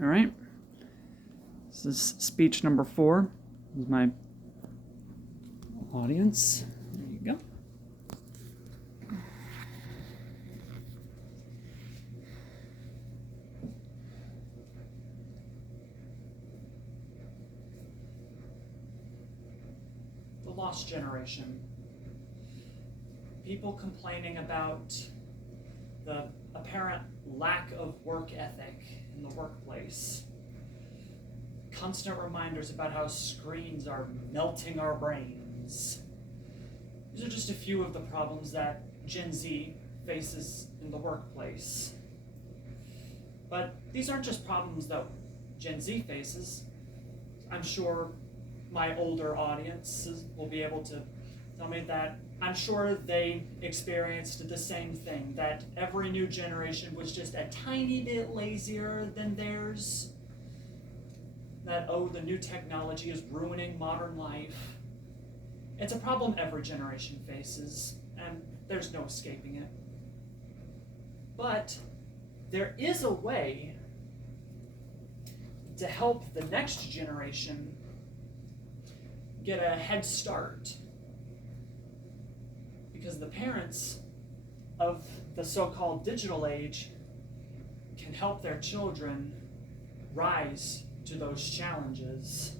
All right. This is speech number 4. This is my audience. There you go. The lost generation. People complaining about the apparent lack of work ethic in the workplace. Constant reminders about how screens are melting our brains. These are just a few of the problems that Gen Z faces in the workplace. But these aren't just problems that Gen Z faces. I'm sure my older audiences will be able to tell me that I'm sure they experienced the same thing, that every new generation was just a tiny bit lazier than theirs. That, the new technology is ruining modern life. It's a problem every generation faces, and there's no escaping it. But there is a way to help the next generation get a head start. Because the parents of the so-called digital age can help their children rise to those challenges.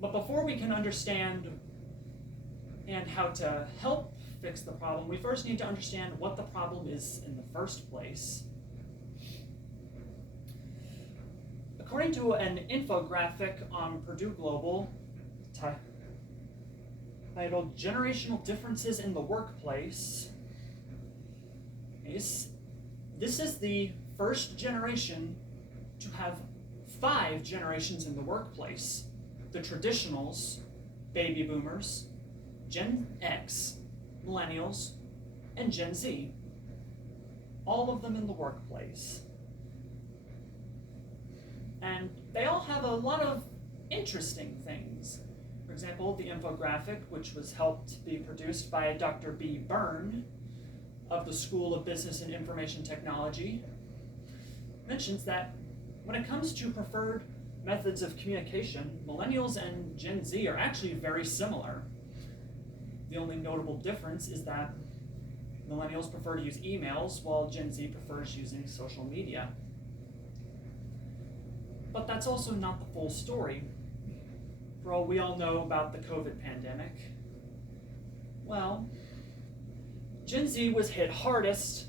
But before we can understand and how to help fix the problem, we first need to understand what the problem is in the first place. According to an infographic on Purdue Global titled Generational Differences in the Workplace, this is the first generation to have 5 generations in the workplace. The traditionals, baby boomers, Gen X, millennials, and Gen Z. All of them in the workplace. And they all have a lot of interesting things. For example, the infographic, which was helped be produced by Dr. B. Byrne of the School of Business and Information Technology, mentions that when it comes to preferred methods of communication, millennials and Gen Z are actually very similar. The only notable difference is that millennials prefer to use emails, while Gen Z prefers using social media. But that's also not the full story. For all we all know about the COVID pandemic, well, Gen Z was hit hardest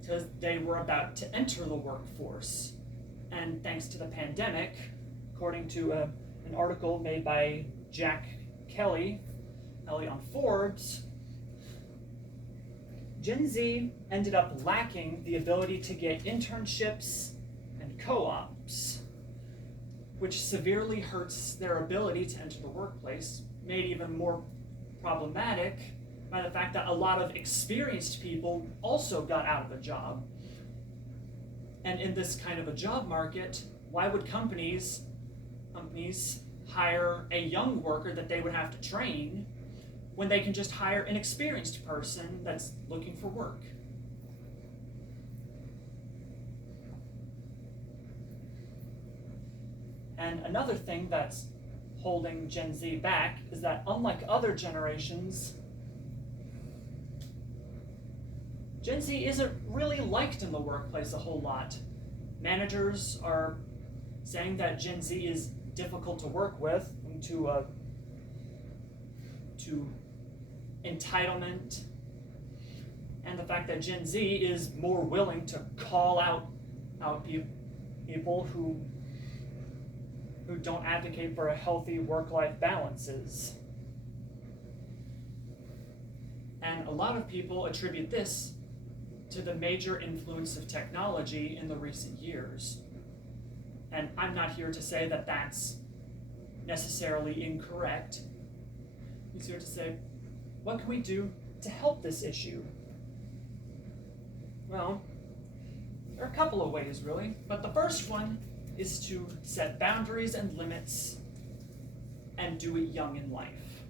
because they were about to enter the workforce. And thanks to the pandemic, according to an article made by Jack Kelly on Forbes, Gen Z ended up lacking the ability to get internships and co-ops, which severely hurts their ability to enter the workplace, made even more problematic by the fact that a lot of experienced people also got out of a job. And in this kind of a job market, why would companies hire a young worker that they would have to train when they can just hire an experienced person that's looking for work? And another thing that's holding Gen Z back is that unlike other generations, Gen Z isn't really liked in the workplace a whole lot. Managers are saying that Gen Z is difficult to work with to entitlement, and the fact that Gen Z is more willing to call out people who don't advocate for a healthy work-life balances. And a lot of people attribute this to the major influence of technology in the recent years. And I'm not here to say that that's necessarily incorrect. I'm here to say, what can we do to help this issue? Well, there are a couple of ways, really. But the first one is to set boundaries and limits and do it young in life.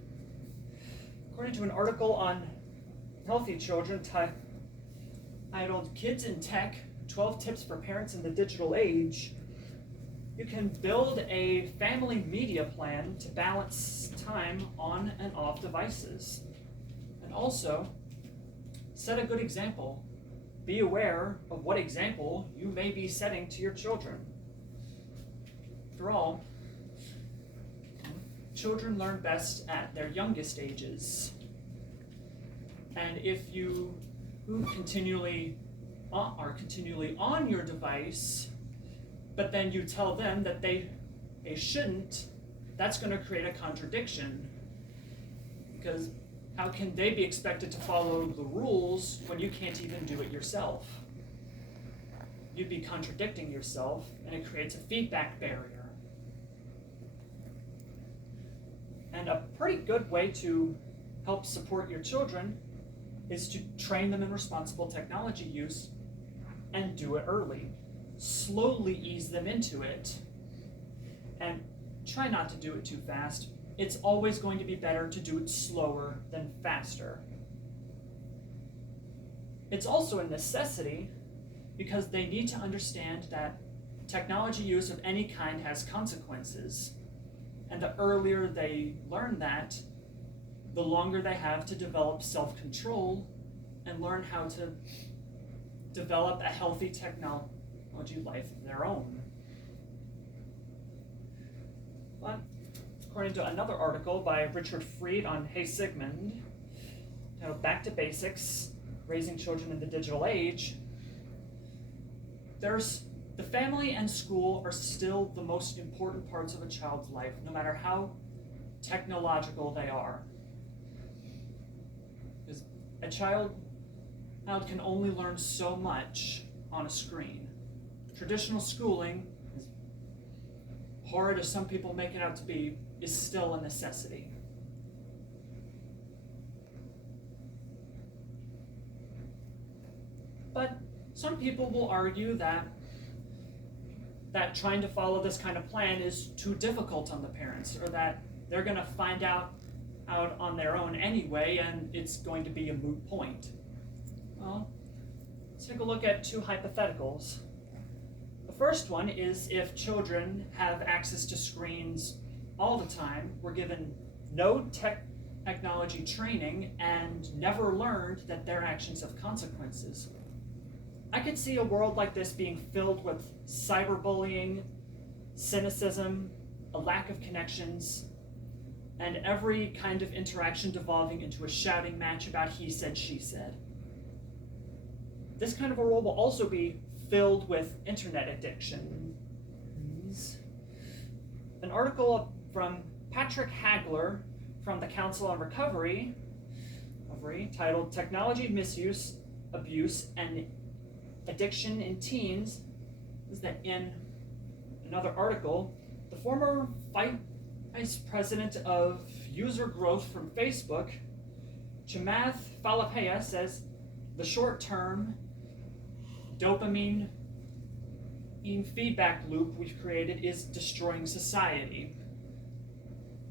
According to an article on healthy children titled Kids in Tech 12 Tips for Parents in the Digital Age, you can build a family media plan to balance time on and off devices. And also, set a good example. Be aware of what example you may be setting to your children. After all, children learn best at their youngest ages. And if you continually are continually on your device, but then you tell them that they shouldn't, that's going to create a contradiction. Because how can they be expected to follow the rules when you can't even do it yourself? You'd be contradicting yourself, and it creates a feedback barrier. And a pretty good way to help support your children is to train them in responsible technology use and do it early. Slowly ease them into it, and try not to do it too fast. It's always going to be better to do it slower than faster. It's also a necessity because they need to understand that technology use of any kind has consequences. And the earlier they learn that, the longer they have to develop self-control and learn how to develop a healthy technology life of their own. But according to another article by Richard Fried on Hey Sigmund, titled Back to Basics, Raising Children in the Digital Age, the family and school are still the most important parts of a child's life, no matter how technological they are. Because a child can only learn so much on a screen. Traditional schooling, as hard as some people make it out to be, is still a necessity. But some people will argue that trying to follow this kind of plan is too difficult on the parents, or that they're going to find out on their own anyway, and it's going to be a moot point. Well, let's take a look at two hypotheticals. The first one is if children have access to screens all the time, were given no technology training, and never learned that their actions have consequences. I could see a world like this being filled with cyberbullying, cynicism, a lack of connections, and every kind of interaction devolving into a shouting match about he said, she said. This kind of a world will also be filled with internet addiction. An article from Patrick Hagler from the Council on Recovery titled Technology Misuse, Abuse, and Addiction in Teens is that in another article, the former vice president of user growth from Facebook, Chamath Palihapitiya, says the short-term dopamine feedback loop we've created is destroying society.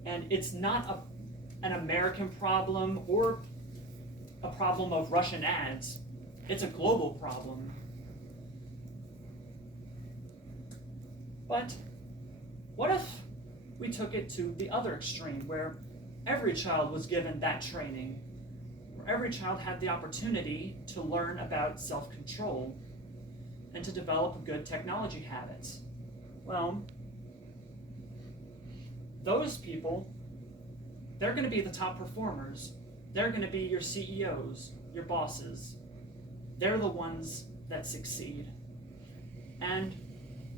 And it's not an American problem or a problem of Russian ads. It's a global problem. But what if we took it to the other extreme, where every child was given that training, where every child had the opportunity to learn about self-control and to develop good technology habits? Well, those people, they're going to be the top performers. They're going to be your CEOs, your bosses. They're the ones that succeed. And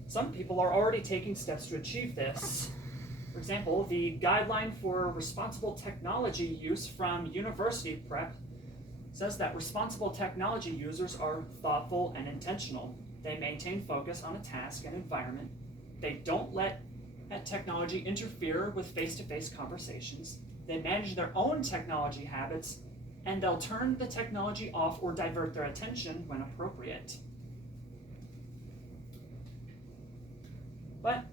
some people are already taking steps to achieve this. For example, the Guideline for Responsible Technology Use from University Prep says that responsible technology users are thoughtful and intentional. They maintain focus on a task and environment. They don't let technology interfere with face-to-face conversations. They manage their own technology habits, and they'll turn the technology off or divert their attention when appropriate. But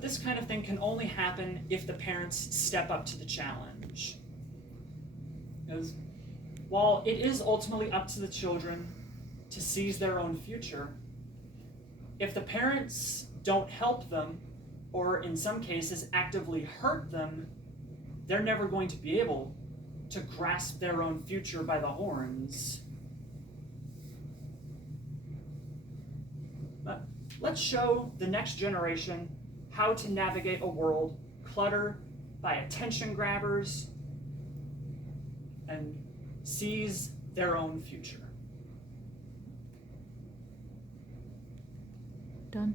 this kind of thing can only happen if the parents step up to the challenge. Because while it is ultimately up to the children to seize their own future, if the parents don't help them, or in some cases actively hurt them, they're never going to be able to grasp their own future by the horns. But let's show the next generation how to navigate a world cluttered by attention grabbers and seize their own future. Done.